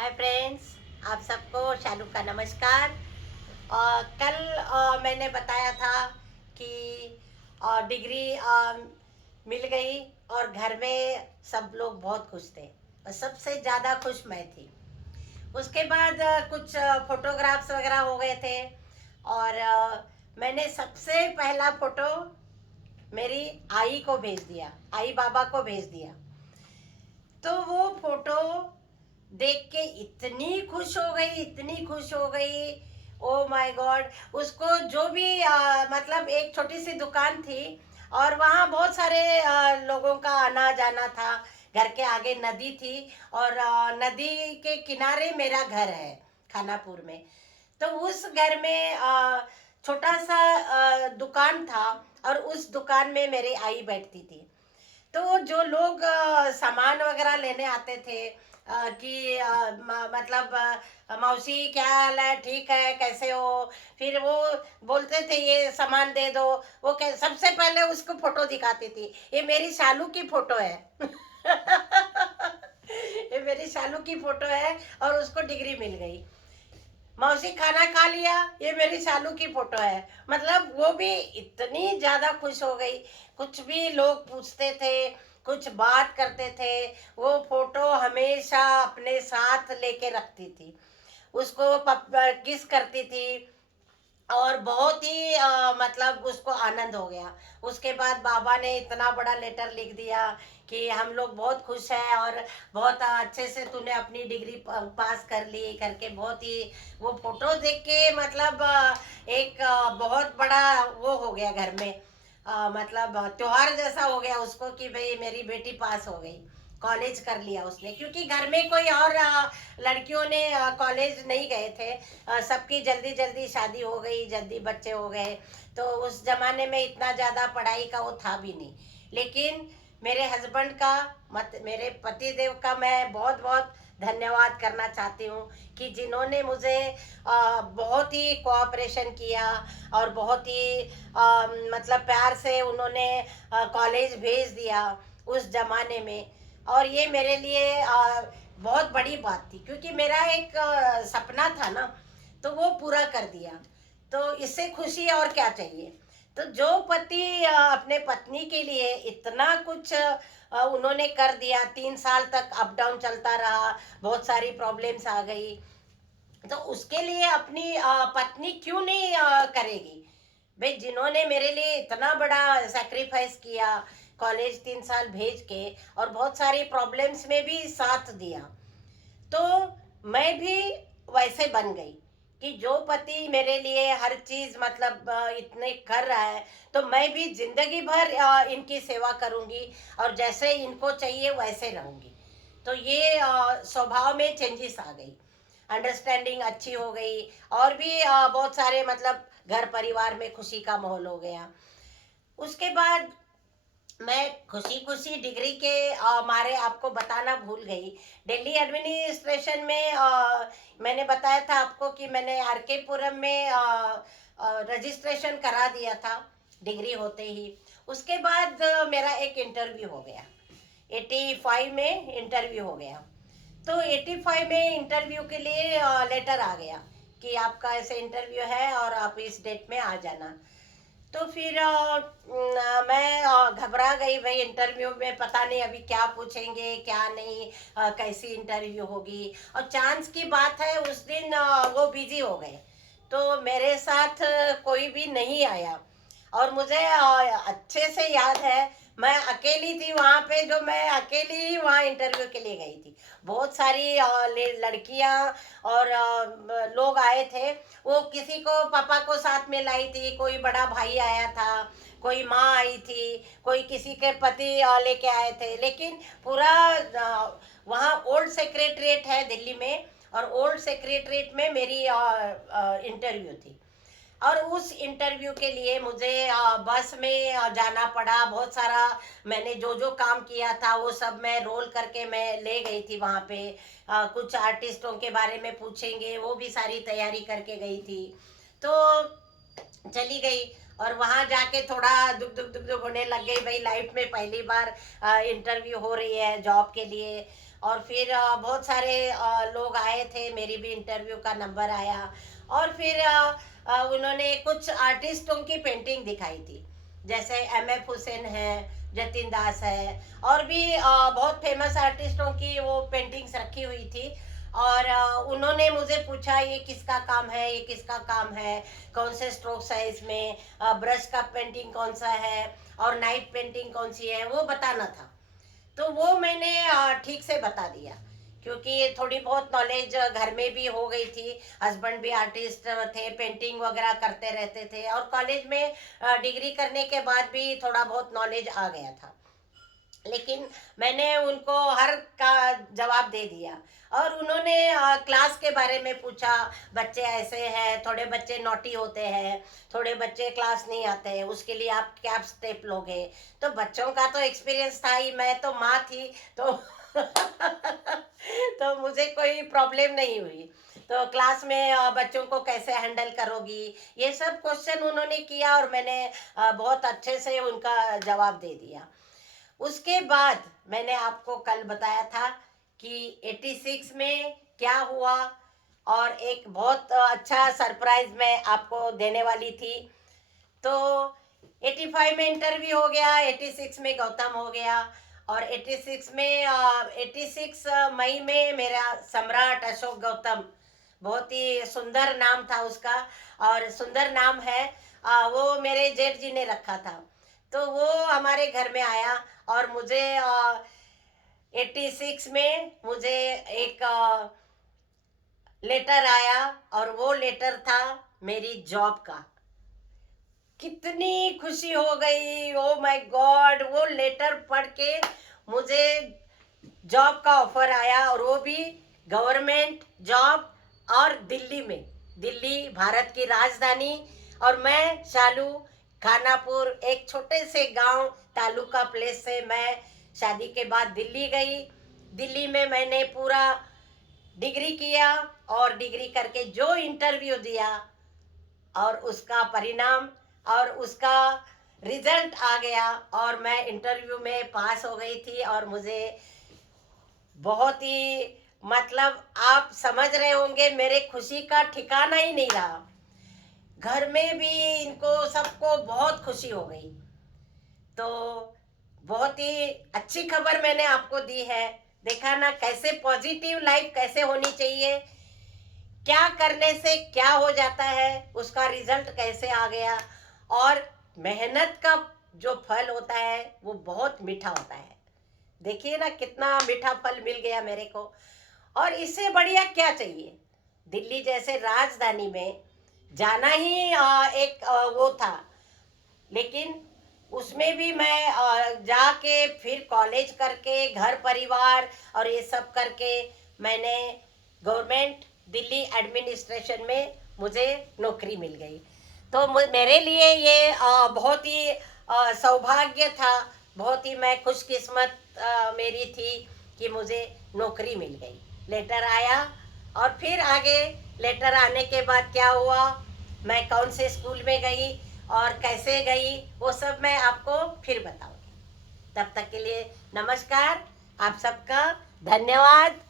Hi friends, आप सबको शालू का नमस्कार। कल मैंने बताया था कि डिग्री मिल गई और घर में सब लोग बहुत खुश थे और सबसे ज़्यादा खुश मैं थी। उसके बाद कुछ फोटोग्राफ्स वगैरह हो गए थे और मैंने सबसे पहला फोटो मेरी आई को भेज दिया, आई बाबा को भेज दिया। तो वो फोटो देख के इतनी खुश हो गई, इतनी खुश हो गई। Oh my God. उसको जो भी मतलब एक छोटी सी दुकान थी और वहाँ बहुत सारे लोगों का आना जाना था। घर के आगे नदी थी और नदी के किनारे मेरा घर है खानापुर में। तो उस घर में छोटा सा दुकान था और उस दुकान में मेरी आई बैठती थी। तो जो लोग सामान वगैरह लेने आते थे कि मतलब मौसी क्या हाल है, ठीक है, कैसे हो, फिर वो बोलते थे ये सामान दे दो। वो सबसे पहले उसको फोटो दिखाती थी, ये मेरी शालू की फोटो है। ये मेरी शालू की फोटो है और उसको डिग्री मिल गई। मौसी खाना खा लिया, ये मेरी शालू की फोटो है। मतलब वो भी इतनी ज्यादा खुश हो गई। कुछ भी लोग पूछते थे, कुछ बात करते थे, वो फोटो हमेशा अपने साथ लेके रखती थी, उसको किस करती थी और बहुत ही मतलब उसको आनंद हो गया। उसके बाद बाबा ने इतना बड़ा लेटर लिख दिया कि हम लोग बहुत खुश हैं और बहुत अच्छे से तूने अपनी डिग्री पास कर ली करके। बहुत ही वो फोटो देख के मतलब एक बहुत बड़ा वो हो गया घर में। मतलब त्योहार जैसा हो गया उसको कि भाई मेरी बेटी पास हो गई, कॉलेज कर लिया उसने। क्योंकि घर में कोई और लड़कियों ने कॉलेज नहीं गए थे। सबकी जल्दी जल्दी शादी हो गई, जल्दी बच्चे हो गए। तो उस जमाने में इतना ज़्यादा पढ़ाई का वो था भी नहीं। लेकिन मेरे हस्बैंड का मेरे पति देव का मैं बहुत बहुत धन्यवाद करना चाहती हूँ कि जिन्होंने मुझे बहुत ही कोऑपरेशन किया और बहुत ही मतलब प्यार से उन्होंने कॉलेज भेज दिया उस जमाने में। और ये मेरे लिए बहुत बड़ी बात थी क्योंकि मेरा एक सपना था ना, तो वो पूरा कर दिया। तो इससे खुशी और क्या चाहिए। तो जो पति अपने पत्नी के लिए इतना कुछ उन्होंने कर दिया, 3 साल तक अप डाउन चलता रहा, बहुत सारी प्रॉब्लम्स आ गई, तो उसके लिए अपनी पत्नी क्यों नहीं करेगी। भाई जिन्होंने मेरे लिए इतना बड़ा सेक्रीफाइस किया, कॉलेज 3 साल भेज के और बहुत सारी प्रॉब्लम्स में भी साथ दिया, तो मैं भी वैसे बन गई कि जो पति मेरे लिए हर चीज मतलब इतने कर रहा है, तो मैं भी जिंदगी भर इनकी सेवा करूंगी और जैसे इनको चाहिए वैसे रहूंगी। तो ये स्वभाव में चेंजेस आ गई, अंडरस्टैंडिंग अच्छी हो गई और भी बहुत सारे मतलब घर परिवार में खुशी का माहौल हो गया। उसके बाद मैं खुशी खुशी डिग्री के मारे आपको बताना भूल गई। दिल्ली एडमिनिस्ट्रेशन में मैंने बताया था आपको कि मैंने आर के पुरम में रजिस्ट्रेशन करा दिया था डिग्री होते ही। उसके बाद मेरा एक इंटरव्यू हो गया, 85 में इंटरव्यू हो गया। तो 85 में इंटरव्यू के लिए लेटर आ गया कि आपका ऐसे इंटरव्यू है और आप इस डेट में आ जाना। तो फिर मैं घबरा गई भाई, इंटरव्यू में पता नहीं अभी क्या पूछेंगे क्या नहीं, कैसी इंटरव्यू होगी। और चांस की बात है उस दिन वो बिजी हो गए, तो मेरे साथ कोई भी नहीं आया। और मुझे अच्छे से याद है मैं अकेली थी वहाँ पे, जो मैं अकेली ही वहाँ इंटरव्यू के लिए गई थी। बहुत सारी लड़कियाँ और लोग आए थे। वो किसी को पापा को साथ में लाई थी, कोई बड़ा भाई आया था, कोई माँ आई थी, कोई किसी के पति लेके आए थे। लेकिन पूरा वहाँ ओल्ड सेक्रेटरीट है दिल्ली में और ओल्ड सेक्रेटरीट में मेरी इंटरव्यू थी। और उस इंटरव्यू के लिए मुझे बस में जाना पड़ा। बहुत सारा मैंने जो जो काम किया था वो सब मैं रोल करके मैं ले गई थी वहाँ पे। कुछ आर्टिस्टों के बारे में पूछेंगे, वो भी सारी तैयारी करके गई थी। तो चली गई और वहां जाके थोड़ा दुख दुख दुख दुख होने लग गई भाई, लाइफ में पहली बार इंटरव्यू हो रही है जॉब के लिए। और फिर बहुत सारे लोग आए थे, मेरी भी इंटरव्यू का नंबर आया। और फिर उन्होंने कुछ आर्टिस्टों की पेंटिंग दिखाई थी, जैसे एम.एफ. हुसैन है, जतिन दास है, और भी बहुत फेमस आर्टिस्टों की वो पेंटिंग्स रखी हुई थी। और उन्होंने मुझे पूछा ये किसका काम है, ये किसका काम है, कौन से स्ट्रोक्स है इसमें, ब्रश का पेंटिंग कौन सा है और नाइट पेंटिंग कौन सी है, वो बताना था। तो वो मैंने ठीक से बता दिया, क्योंकि थोड़ी बहुत नॉलेज घर में भी हो गई थी। हस्बैंड भी आर्टिस्ट थे, पेंटिंग वगैरह करते रहते थे, और कॉलेज में डिग्री करने के बाद भी थोड़ा बहुत नॉलेज आ गया था। लेकिन मैंने उनको हर का जवाब दे दिया। और उन्होंने क्लास के बारे में पूछा, बच्चे ऐसे हैं, थोड़े बच्चे नॉटी होते हैं, थोड़े बच्चे क्लास नहीं आते हैं, उसके लिए आप क्या स्टेप लोगे। तो बच्चों का तो एक्सपीरियंस था ही, मैं तो माँ थी, तो तो मुझे कोई प्रॉब्लम नहीं हुई। तो क्लास में बच्चों को कैसे हैंडल करोगी, ये सब क्वेश्चन उन्होंने किया, और मैंने बहुत अच्छे से उनका जवाब दे दिया। उसके बाद मैंने आपको कल बताया था कि 86 में क्या हुआ, और एक बहुत अच्छा सरप्राइज मैं आपको देने वाली थी। तो 85 में इंटरव्यू हो गया, 86 में गौतम हो गया, और 86 में 86 मई में मेरा सम्राट अशोक गौतम, बहुत ही सुंदर नाम था उसका, और सुंदर नाम है, वो मेरे जेठ जी ने रखा था। तो वो हमारे घर में आया, और मुझे 86 में मुझे एक लेटर आया, और वो लेटर था मेरी जॉब का। कितनी खुशी हो गई, ओ माय गॉड। वो लेटर पढ़ के मुझे जॉब का ऑफर आया, और वो भी गवर्नमेंट जॉब, और दिल्ली में, दिल्ली भारत की राजधानी। और मैं शालू खानापुर, एक छोटे से गांव तालुका प्लेस से मैं शादी के बाद दिल्ली गई। दिल्ली में मैंने पूरा डिग्री किया, और डिग्री करके जो इंटरव्यू दिया, और उसका परिणाम और उसका रिजल्ट आ गया, और मैं इंटरव्यू में पास हो गई थी। और मुझे बहुत ही, मतलब आप समझ रहे होंगे, मेरे खुशी का ठिकाना ही नहीं रहा। घर में भी इनको सबको बहुत खुशी हो गई। तो बहुत ही अच्छी खबर मैंने आपको दी है। देखा ना, कैसे पॉजिटिव लाइफ कैसे होनी चाहिए, क्या करने से क्या हो जाता है, उसका रिजल्ट कैसे आ गया। और मेहनत का जो फल होता है वो बहुत मीठा होता है। देखिए ना, कितना मीठा फल मिल गया मेरे को। और इससे बढ़िया क्या चाहिए। दिल्ली जैसे राजधानी में जाना ही एक वो था, लेकिन उसमें भी मैं जाके फिर कॉलेज करके, घर परिवार और ये सब करके, मैंने गवर्नमेंट दिल्ली एडमिनिस्ट्रेशन में मुझे नौकरी मिल गई। तो मेरे लिए ये बहुत ही सौभाग्य था, बहुत ही मैं खुशकिस्मत मेरी थी कि मुझे नौकरी मिल गई। लेटर आया, और फिर आगे लेटर आने के बाद क्या हुआ, मैं कौन से स्कूल में गई और कैसे गई, वो सब मैं आपको फिर बताऊंगी। तब तक के लिए नमस्कार, आप सबका धन्यवाद।